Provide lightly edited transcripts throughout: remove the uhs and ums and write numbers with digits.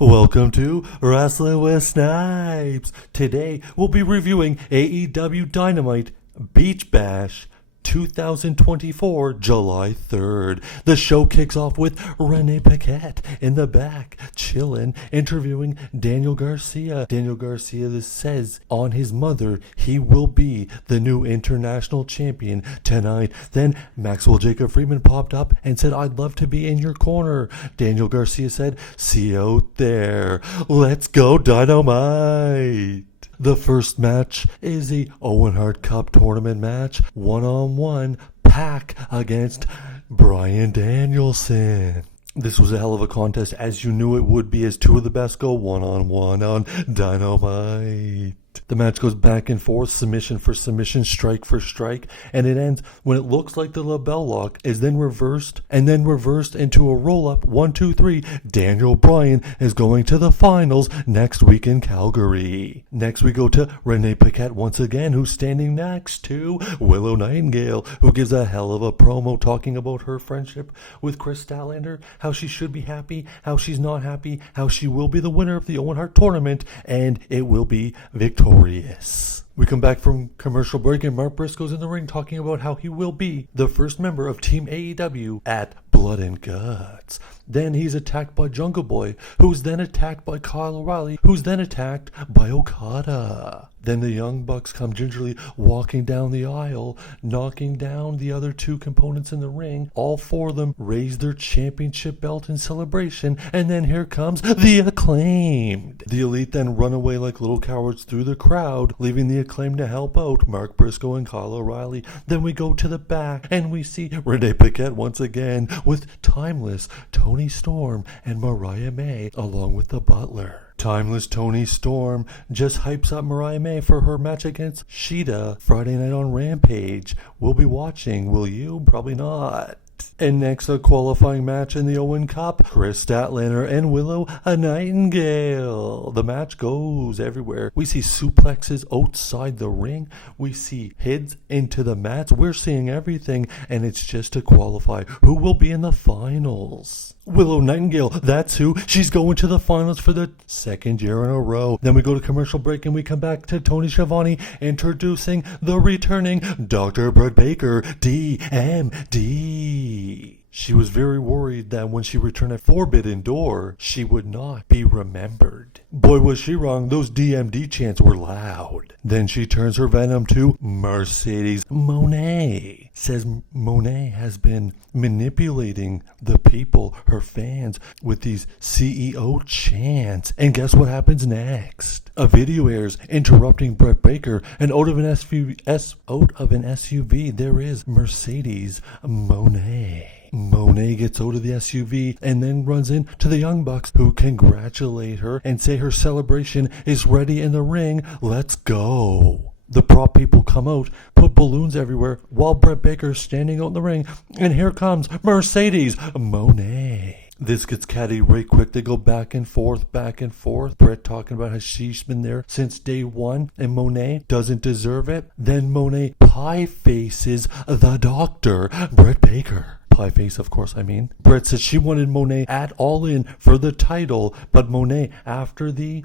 Welcome to Wrestling with Snipes. Today we'll be reviewing AEW Dynamite Beach Bash 2024, July 3rd. The show kicks off with Renee Paquette in the back, chillin', interviewing Daniel Garcia. Daniel Garcia says on his mother he will be the new international champion tonight. Then Maxwell Jacob Friedman popped up and said, "I'd love to be in your corner." Daniel Garcia said, "See you out there. Let's go Dynamite." The first match is the Owen Hart Cup tournament match, one-on-one, Pac against Bryan Danielson. This was a hell of a contest, as you knew it would be, as two of the best go one-on-one on Dynamite. The match goes back and forth, submission for submission, strike for strike, and it ends when it looks like the label lock is then reversed into a roll-up. 1, 2, 3. Daniel Bryan is going to the finals next week in Calgary. Next we go to Renee Paquette once again, who's standing next to Willow Nightingale, who gives a hell of a promo talking about her friendship with Statlander, how she should be happy, how she's not happy, how she will be the winner of the Owen Hart tournament, and it will be victorious. We come back from commercial break and Mark Briscoe's in the ring talking about how he will be the first member of Team AEW at Blood and Guts. Then he's attacked by Jungle Boy, who's then attacked by Kyle O'Reilly, who's then attacked by Okada. Then the Young Bucks come gingerly walking down the aisle, knocking down the other two components in the ring. All four of them raise their championship belt in celebration, and then here comes the Acclaimed. The Elite then run away like little cowards through the crowd, leaving the Acclaimed to help out Mark Briscoe and Kyle O'Reilly. Then we go to the back, and we see Renee Paquette once again with Timeless, Tony Storm, and Mariah May, along with the Butler. Timeless Tony Storm just hypes up Mariah May for her match against Sheeta Friday night on Rampage. We'll be watching, will you? Probably not. And next, a qualifying match in the Owen Cup, Statlander and Willow Nightingale. The match goes everywhere. We see suplexes outside the ring. We see hits into the mats. We're seeing everything, and it's just to qualify who will be in the finals. Willow Nightingale, that's who. She's going to the finals for the second year in a row. Then we go to commercial break and we come back to Tony Schiavone introducing the returning Dr. Britt Baker, DMD. She was very worried that when she returned at Forbidden Door, she would not be remembered. Boy, was she wrong. Those DMD chants were loud. Then she turns her venom to Mercedes Mone. Says Mone has been manipulating the people, her fans, with these CEO chants. And guess what happens next? A video airs interrupting Britt Baker, and out of an SUV, there is Mercedes Mone. Mone gets out of the SUV and then runs into the Young Bucks, who congratulate her and say her celebration is ready in the ring. Let's go. The prop people come out, put balloons everywhere, while Britt Baker's standing out in the ring, and here comes Mercedes Mone. This gets catty right quick. They go back and forth. Britt talking about how she's been there since day one, and Mone doesn't deserve it. Then Mone pie faces the doctor, Britt Baker. Pie face, of course, I mean. Britt said she wanted Mone at All In for the title, but Mone, after the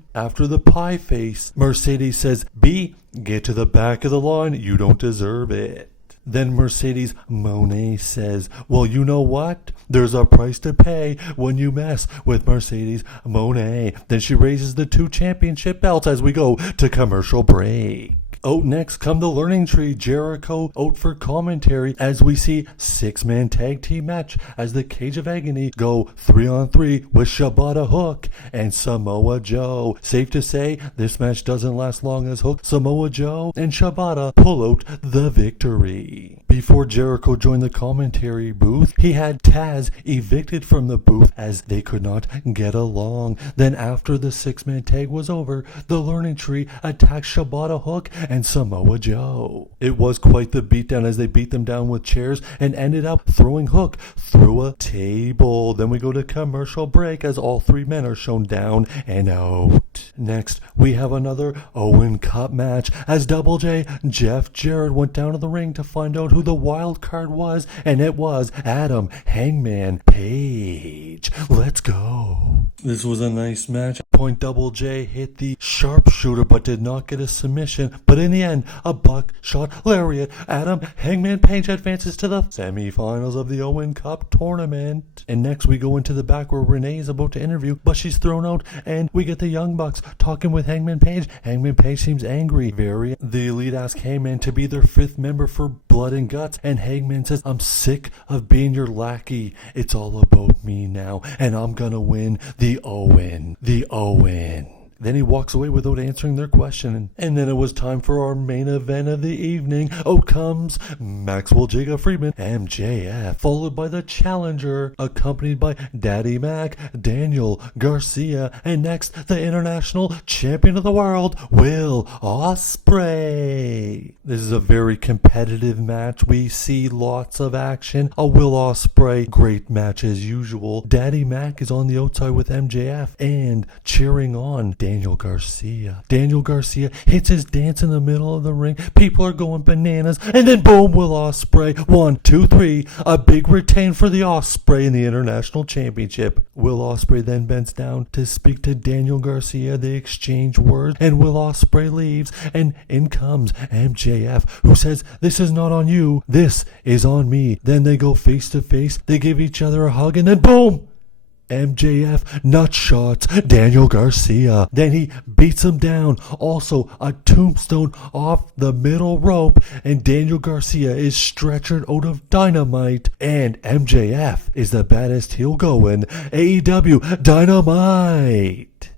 pie face, Mercedes says, "B, get to the back of the line, you don't deserve it." Then Mercedes Mone says, "Well, you know what? There's a price to pay when you mess with Mercedes Mone." Then she raises the two championship belts as we go to commercial break. Out next come the Learning Tree, Jericho out for commentary as we see six-man tag team match as the Cage of Agony go 3-on-3 with Shibata Hook and Samoa Joe. Safe to say this match doesn't last long as Hook, Samoa Joe, and Shibata pull out the victory. Before Jericho joined the commentary booth, he had Taz evicted from the booth as they could not get along. Then after the six-man tag was over, the Learning Tree attacked Shibata Hook and Samoa Joe. It was quite the beatdown as they beat them down with chairs and ended up throwing Hook through a table. Then we go to commercial break as all three men are shown down and out. Next, we have another Owen Cup match as Double J Jeff Jarrett went down to the ring to find out who the wild card was, and it was Adam Hangman Page. Let's go. This was a nice match. Point Double J hit the sharpshooter but did not get a submission, but in the end, a buckshot lariat. Adam Hangman Page advances to the semifinals of the Owen Cup tournament. And next we go into the back where Renee is about to interview, but she's thrown out, and we get the Young Bucks talking with Hangman Page. Hangman Page seems angry. The Elite ask Hangman to be their 5th member for Blood and Guts, and Hangman says, I'm sick of being your lackey. It's all about me now, and I'm gonna win the Owen. Then he walks away without answering their question. And then it was time for our main event of the evening. Out comes Maxwell Jacob Friedman, MJF, followed by the challenger, accompanied by Daddy Mac, Daniel Garcia, and next, the international champion of the world, Will Ospreay. This is a very competitive match. We see lots of action. A Will Ospreay, great match as usual. Daddy Mac is on the outside with MJF and cheering on Daniel Garcia. Daniel Garcia hits his dance in the middle of the ring. People are going bananas. And then boom, Will Ospreay. 1, 2, 3. A big retain for the Ospreay in the International Championship. Will Ospreay then bends down to speak to Daniel Garcia. They exchange words and Will Ospreay leaves. And in comes MJF, who says, this is not on you. This is on me. Then they go face to face. They give each other a hug and then boom! MJF nut shots Daniel Garcia. Then he beats him down. Also, a tombstone off the middle rope, and Daniel Garcia is stretchered out of Dynamite. And MJF is the baddest heel going. AEW Dynamite.